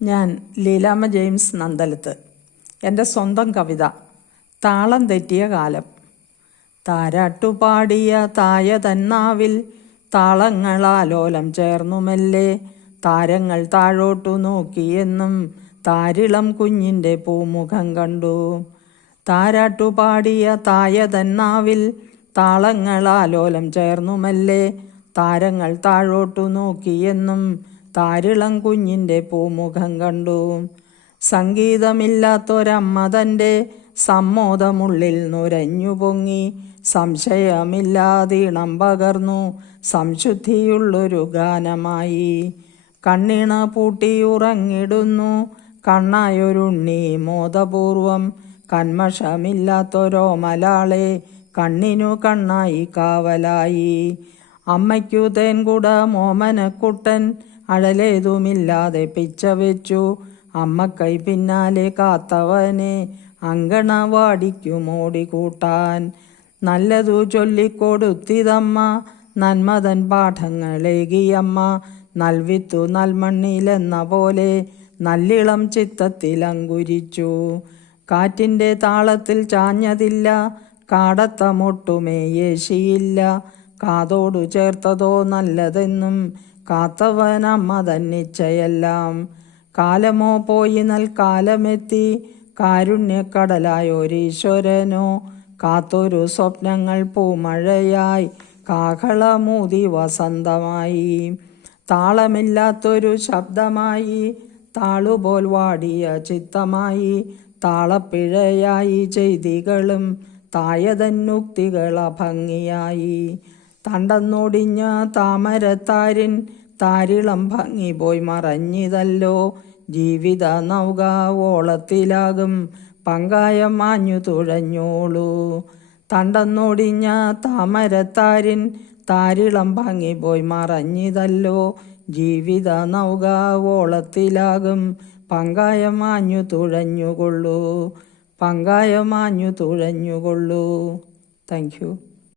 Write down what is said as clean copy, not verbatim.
ഞാൻ ലീലാമ്മ ജെയിംസ് നന്തലത്ത്. എൻ്റെ സ്വന്തം കവിത താളം തെറ്റിയ കാലം. താരാട്ടുപാടിയ തായ തന്നാവിൽ താളങ്ങളാലോലം ചേർന്നുമല്ലേ താരങ്ങൾ താഴോട്ടു നോക്കിയെന്നും താരിളം കുഞ്ഞിൻ്റെ പൂമുഖം കണ്ടു. താരാട്ടുപാടിയ തായ തന്നാവിൽ താളങ്ങളാലോലം ചേർന്നുമല്ലേ താരങ്ങൾ താഴോട്ടു നോക്കിയെന്നും താരിളം കുഞ്ഞിൻ്റെ പൂമുഖം കണ്ടു. സംഗീതമില്ലാത്തൊരമ്മ തൻ്റെ സമ്മോദമുള്ളിൽ നുരഞ്ഞു പൊങ്ങി സംശയമില്ലാതീണം പകർന്നു സംശുദ്ധിയുള്ളൊരു ഗാനമായി. കണ്ണിണ പൂട്ടിയുറങ്ങിടുന്നു കണ്ണായൊരുണ്ണി മോദപൂർവം കന്മഷമില്ലാത്തൊരോ മലാളെ കണ്ണിനു കണ്ണായി കാവലായി. അമ്മയ്ക്കു തേൻകുട മോമനക്കുട്ടൻ അഴലേതുമില്ലാതെ പിച്ച വെച്ചു അമ്മക്കൈ പിന്നാലെ കാത്തവനെ അങ്കണവാടിക്കുമോടി കൂട്ടാൻ. നല്ലതു ചൊല്ലിക്കൊടുത്തിതമ്മ നന്മതൻ പാഠങ്ങളേകിയമ്മ നൽവിത്തു നൽമണ്ണിലെന്ന പോലെ നല്ലിളം ചിത്തത്തിൽ അങ്കുരിച്ചു. കാറ്റിൻ്റെ താളത്തിൽ ചാഞ്ഞതില്ല കാടത്തമൊട്ടുമേ യേശിയില്ല കാതോടു ചേർത്തതോ നല്ലതെന്നും കാത്തവനമ്മ തന്നിച്ഛയെല്ലാം. കാലമോ പോയി നൽകാലമെത്തി കാരുണ്യക്കടലായൊരീശ്വരനോ കാത്തൊരു സ്വപ്നങ്ങൾ പൂമഴയായി കാഹളമൂതി വസന്തമായി. താളമില്ലാത്തൊരു ശബ്ദമായി താളുപോൽ വാടിയ ചിത്തമായി താളപ്പിഴയായി ചെയ്തികളും തായതന്നുക്തികൾ അഭംഗിയായി. തണ്ടന്നൊടിഞ്ഞ താമരത്താരിൻ താരിളം ഭംഗി പോയി മറഞ്ഞിതല്ലോ ജീവിത നൗക ഓളത്തിലാകും പങ്കായം മാഞ്ഞു തുഴഞ്ഞോളൂ. തണ്ടന്നൊടിഞ്ഞ താമരത്താരിൻ താരിളം ഭംഗി പോയി മറഞ്ഞിതല്ലോ ജീവിത നൗക ഓളത്തിലാകും പങ്കായം മാഞ്ഞു തുഴഞ്ഞുകൊള്ളൂ പങ്കായം മാഞ്ഞു തുഴഞ്ഞുകൊള്ളൂ. Thank you.